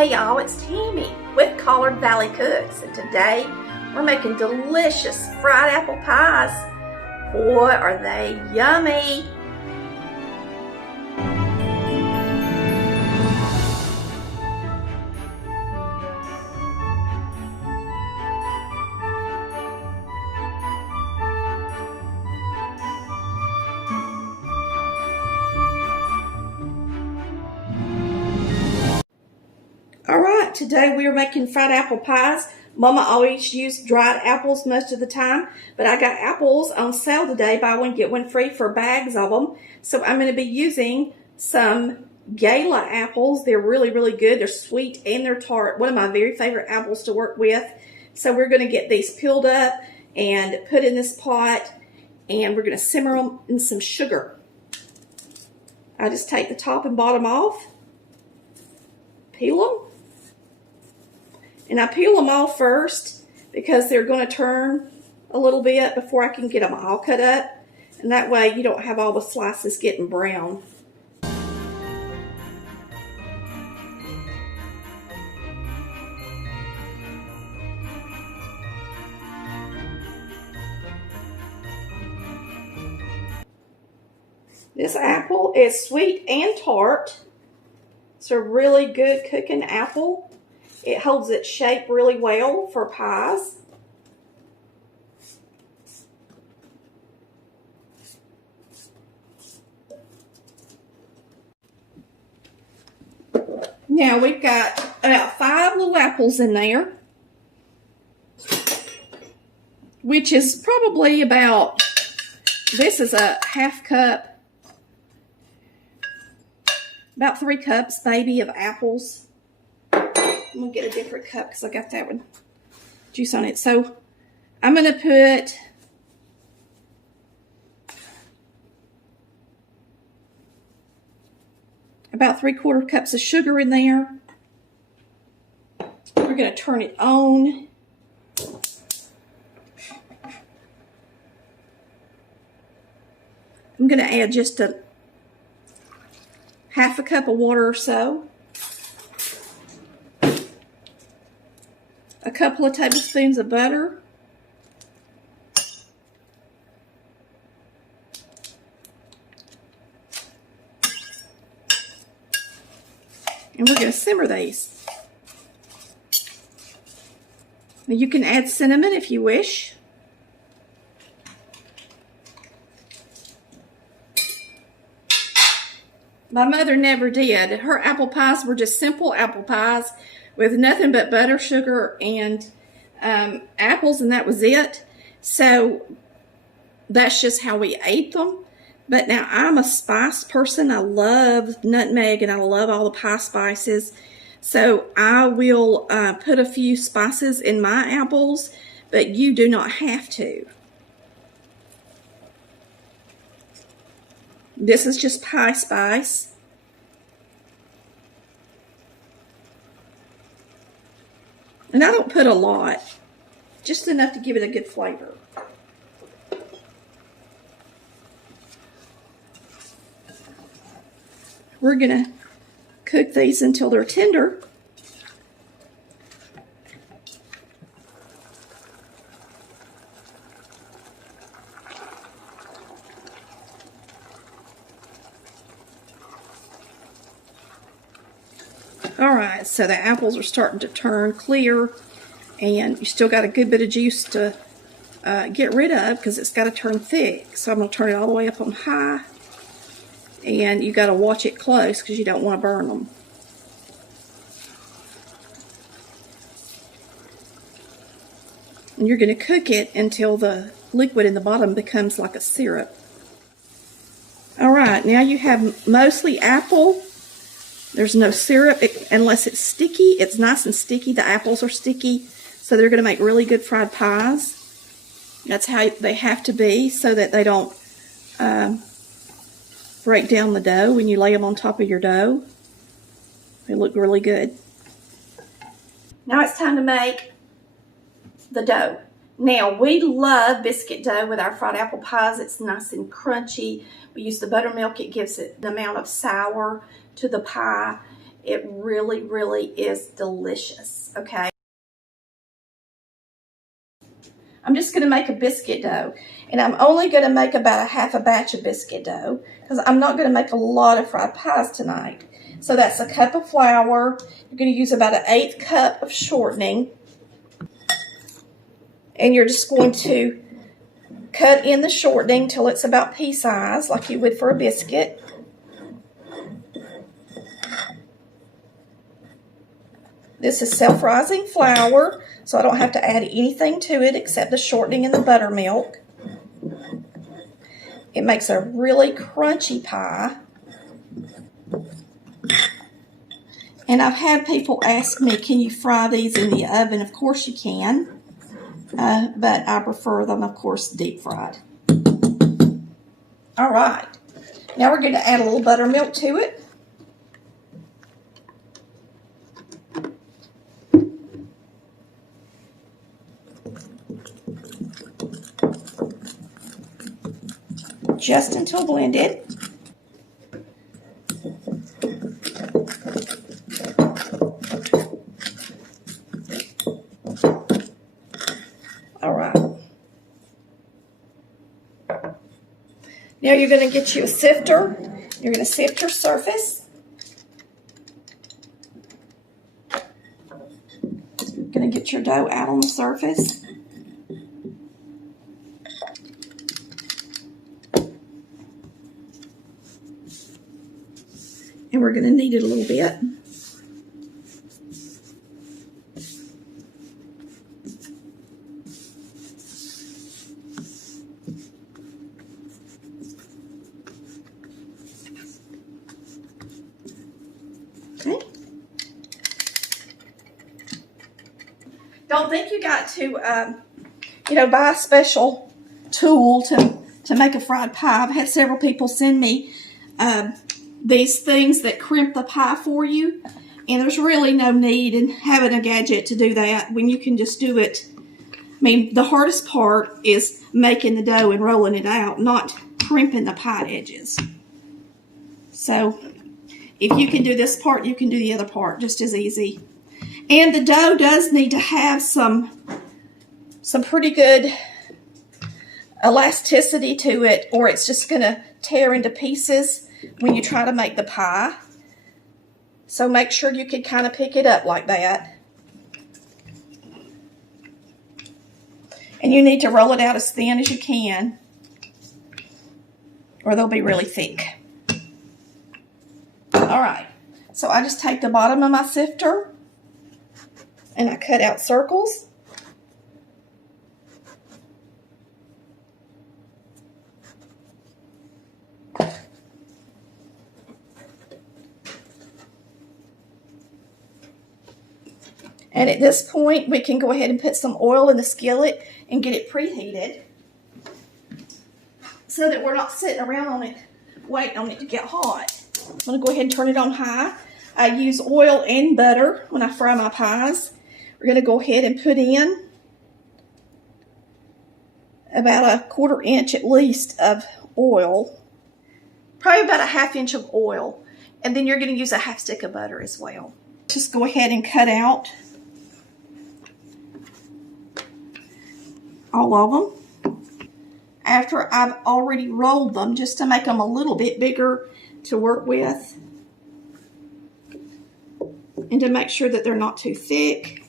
Hey y'all, it's Tammy with Collard Valley Cooks, and today we're making delicious fried apple pies. Boy, are they yummy! Alright, today we are making fried apple pies. Mama always used dried apples most of the time, but I got apples on sale today, buy one get one free for bags of them. So I'm going to be using some Gala apples. They're really good. They're sweet and they're tart. One of my very favorite apples to work with. So we're going to get these peeled up and put in this pot, and we're going to simmer them in some sugar. I just take the top and bottom off, peel them. And I peel them all first because they're going to turn a little bit before I can get them all cut up. And that way you don't have all the slices getting brown. This apple is sweet and tart. It's a really good cooking apple. It holds its shape really well for pies. Now we've got about 5 little apples in there, which is probably about, this is a half cup, about 3 cups maybe of apples. I'm going to get a different cup because I got that one juice on it. So I'm going to put about 3/4 cups of sugar in there. We're going to turn it on. I'm going to add just a half a cup of water or so. A couple of tablespoons of butter. And we're going to simmer these. Now you can add cinnamon if you wish. My mother never did. Her apple pies were just simple apple pies with nothing but butter, sugar, and apples, and that was it. So that's just how we ate them. But now I'm a spice person. I love nutmeg and I love all the pie spices. So I will put a few spices in my apples, but you do not have to. This is just pie spice. And I don't put a lot, just enough to give it a good flavor. We're going to cook these until they're tender. Alright, so the apples are starting to turn clear, and you still got a good bit of juice to get rid of because it's got to turn thick. So I'm going to turn it all the way up on high, and you got to watch it close because you don't want to burn them. And you're going to cook it until the liquid in the bottom becomes like a syrup. Alright, now you have mostly apple. There's no syrup unless it's sticky. It's nice and sticky. The apples are sticky, so they're going to make really good fried pies. That's how they have to be so that they don't break down the dough when you lay them on top of your dough. They look really good. Now it's time to make the dough. Now, we love biscuit dough with our fried apple pies. It's nice and crunchy. We use the buttermilk. It gives it the amount of sour to the pie. It really, really is delicious, okay? I'm just going to make a biscuit dough, and I'm only going to make about half a batch of biscuit dough because I'm not going to make a lot of fried pies tonight. So that's a cup of flour. You're going to use about an 1/8 cup of shortening, and you're just going to cut in the shortening till it's about pea size, like you would for a biscuit. This is self-rising flour, so I don't have to add anything to it except the shortening and the buttermilk. It makes a really crunchy pie. And I've had people ask me, can you fry these in the oven? Of course you can, but I prefer them, of course, deep fried. All right, now we're going to add a little buttermilk to it. Just until blended. All right. Now you're going to get you a sifter. You're going to sift your surface. You're going to get your dough out on the surface. And we're going to knead it a little bit. Okay. Don't think you got to, buy a special tool to make a fried pie. I've had several people send me these things that crimp the pie for you, and there's really no need in having a gadget to do that when you can just do it. I mean, the hardest part is making the dough and rolling it out, not crimping the pie edges. So if you can do this part, you can do the other part just as easy. And the dough does need to have some pretty good elasticity to it, or it's just going to tear into pieces when you try to make the pie. So make sure you can kind of pick it up like that. And you need to roll it out as thin as you can, or they'll be really thick. All right, so I just take the bottom of my sifter and I cut out circles. And at this point, we can go ahead and put some oil in the skillet and get it preheated so that we're not sitting around on it, waiting on it to get hot. I'm going to go ahead and turn it on high. I use oil and butter when I fry my pies. We're going to go ahead and put in about a 1/4 inch at least of oil. Probably about a 1/2 inch of oil. And then you're going to use a 1/2 stick of butter as well. Just go ahead and cut out all of them after I've already rolled them, just to make them a little bit bigger to work with and to make sure that they're not too thick.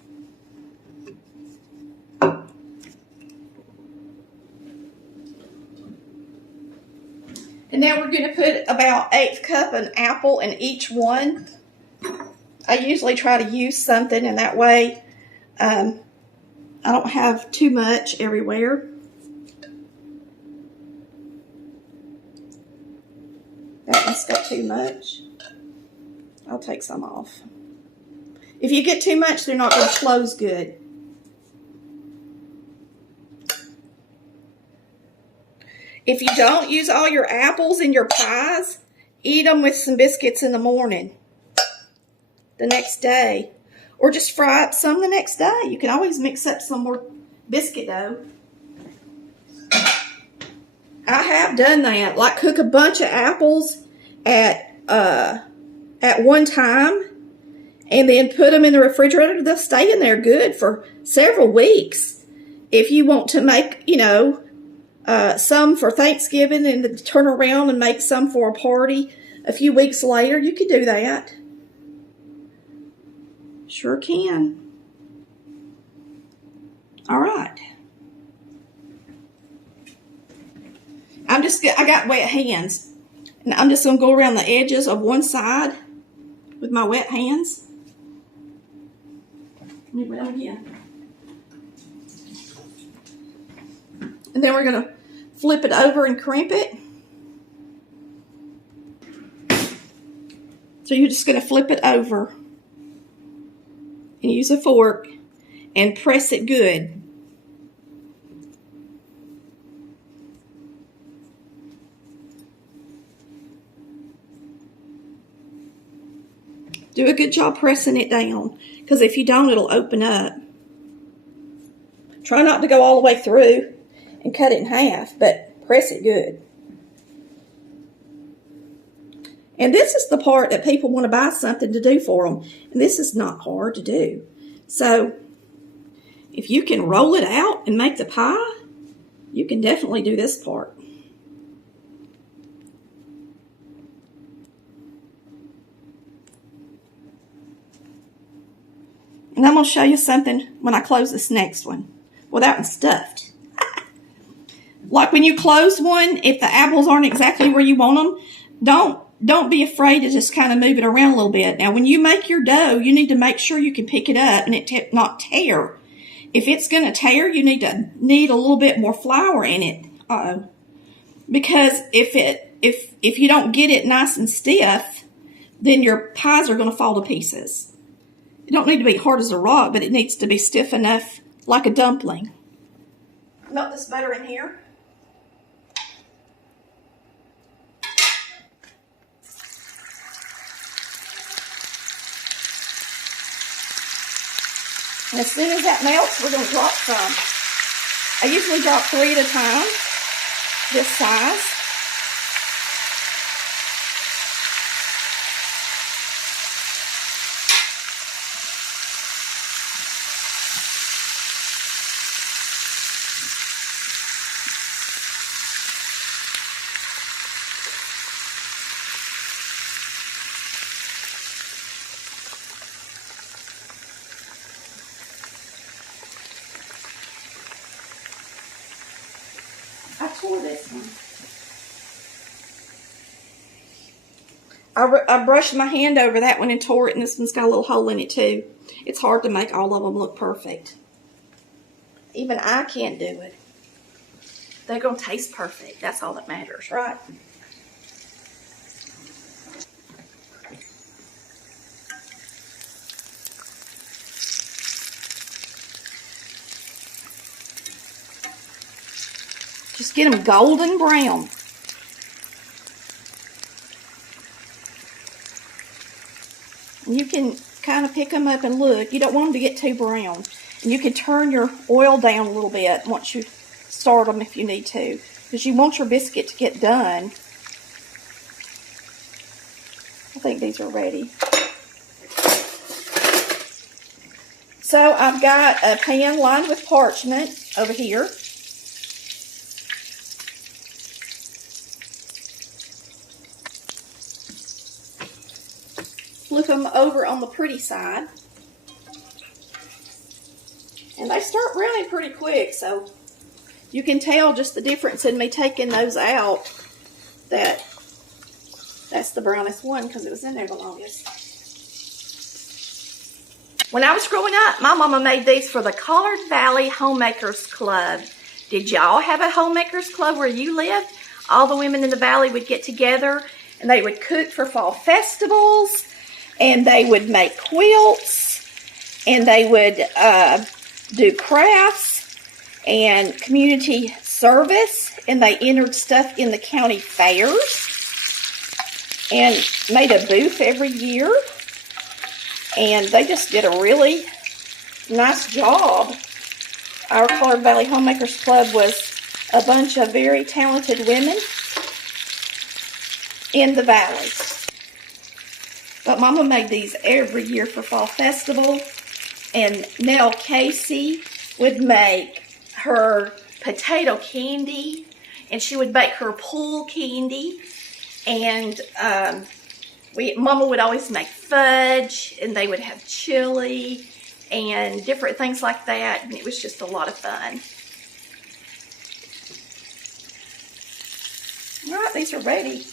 And now we're going to put about 1/8 cup an apple in each one. I usually try to use something, and that way I don't have too much everywhere. That one's got too much. I'll take some off. If you get too much, they're not going to close good. If you don't use all your apples in your pies, eat them with some biscuits in the morning, the next day, or just fry up some the next day. You can always mix up some more biscuit dough. I have done that, like cook a bunch of apples at one time and then put them in the refrigerator. They'll stay in there good for several weeks. If you want to make, some for Thanksgiving and then turn around and make some for a party a few weeks later, you could do that. Sure can. All right. I got wet hands, and I'm just going to go around the edges of one side with my wet hands. Let me rub again. And then we're going to flip it over and crimp it. So you're just going to flip it over and use a fork and press it good. Do a good job pressing it down, because if you don't, it'll open up. Try not to go all the way through and cut it in half, but press it good. And this is the part that people want to buy something to do for them. And this is not hard to do. So if you can roll it out and make the pie, you can definitely do this part. And I'm going to show you something when I close this next one. Well, that one's stuffed. Like when you close one, if the apples aren't exactly where you want them, don't be afraid to just kind of move it around a little bit. Now, when you make your dough, you need to make sure you can pick it up and it not tear. If it's going to tear, you need a little bit more flour in it. Because if you don't get it nice and stiff, then your pies are going to fall to pieces. It don't need to be hard as a rock, but it needs to be stiff enough like a dumpling. Melt this butter in here. And as soon as that melts, we're going to drop some. I usually drop 3 at a time, this size. I tore this one. I brushed my hand over that one and tore it, and this one's got a little hole in it too. It's hard to make all of them look perfect. Even I can't do it. They're going to taste perfect. That's all that matters, right? Just get them golden brown. And you can kind of pick them up and look. You don't want them to get too brown. And you can turn your oil down a little bit once you start them if you need to, because you want your biscuit to get done. I think these are ready. So I've got a pan lined with parchment over here. Flip them over on the pretty side. And they start browning pretty quick, so you can tell just the difference in me taking those out, that that's the brownest one because it was in there the longest. When I was growing up, my mama made these for the Collard Valley Homemakers Club. Did y'all have a Homemakers Club where you lived? All the women in the valley would get together and they would cook for fall festivals, and they would make quilts, and they would do crafts and community service, and they entered stuff in the county fairs and made a booth every year, and they just did a really nice job. Our Collard Valley Homemakers Club was a bunch of very talented women in the valley. But Mama made these every year for Fall Festival. And Nell Casey would make her potato candy. And she would bake her pool candy. And Mama would always make fudge. And they would have chili and different things like that. And it was just a lot of fun. All right, these are ready.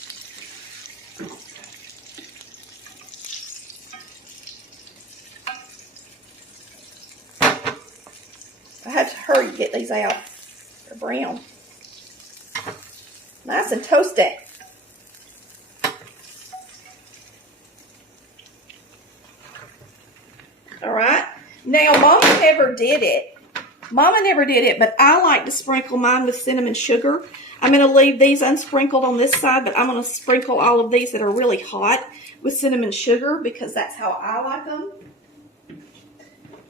I had to hurry to get these out. They're brown. Nice and toasted. All right. Now, Mama never did it. But I like to sprinkle mine with cinnamon sugar. I'm going to leave these unsprinkled on this side, but I'm going to sprinkle all of these that are really hot with cinnamon sugar because that's how I like them.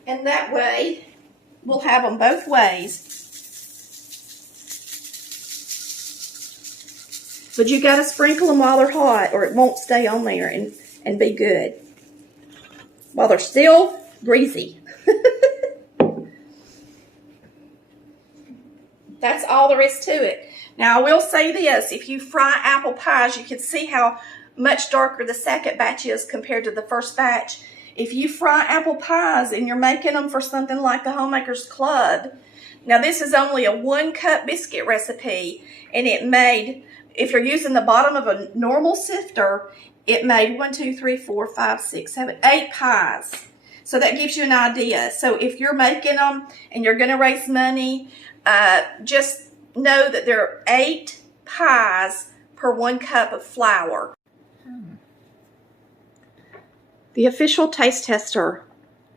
And that way, we'll have them both ways. But you got to sprinkle them while they're hot or it won't stay on there and be good. While they're still greasy. That's all there is to it. Now, I will say this. If you fry apple pies, you can see how much darker the second batch is compared to the first batch. If you fry apple pies and you're making them for something like the Homemakers Club, now this is only a 1-cup biscuit recipe, and it made, if you're using the bottom of a normal sifter, it made 1, 2, 3, 4, 5, 6, 7, 8 pies. So that gives you an idea. So if you're making them and you're going to raise money, just know that there are 8 pies per 1 cup of flour. The official taste tester,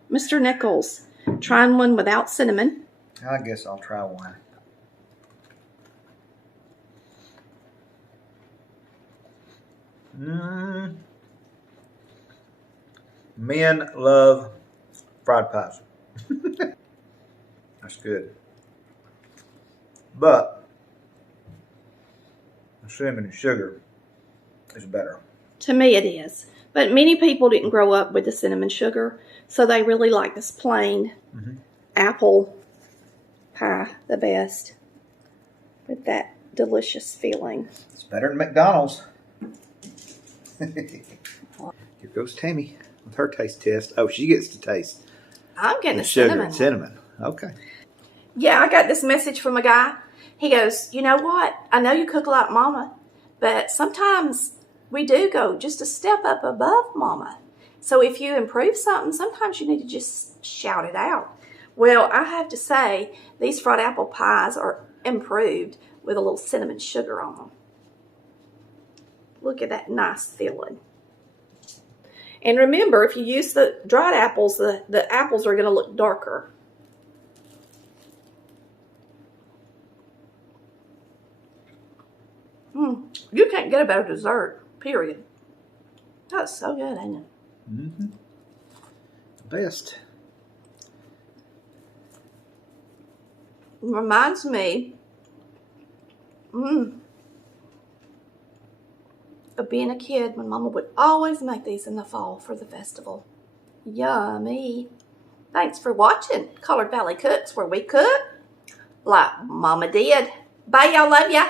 Mr. Nichols, trying one without cinnamon. I guess I'll try one. Men love fried pies. That's good. But cinnamon and sugar is better. To me it is. But many people didn't grow up with the cinnamon sugar, so they really like this plain apple pie the best with that delicious feeling. It's better than McDonald's. Here goes Tammy with her taste test. Oh, she gets to taste. I'm getting the sugar and cinnamon. Okay. Yeah, I got this message from a guy. He goes, you know what? I know you cook like Mama, but sometimes we do go just a step up above Mama. So if you improve something, sometimes you need to just shout it out. Well, I have to say, these fried apple pies are improved with a little cinnamon sugar on them. Look at that nice feeling. And remember, if you use the dried apples, the apples are going to look darker. You can't get a better dessert, period. That's so good, ain't it? Mm-hmm. The best. It reminds me of being a kid when Mama would always make these in the fall for the festival. Yummy. Thanks for watching Colored Valley Cooks, where we cook like Mama did. Bye, y'all. Love ya.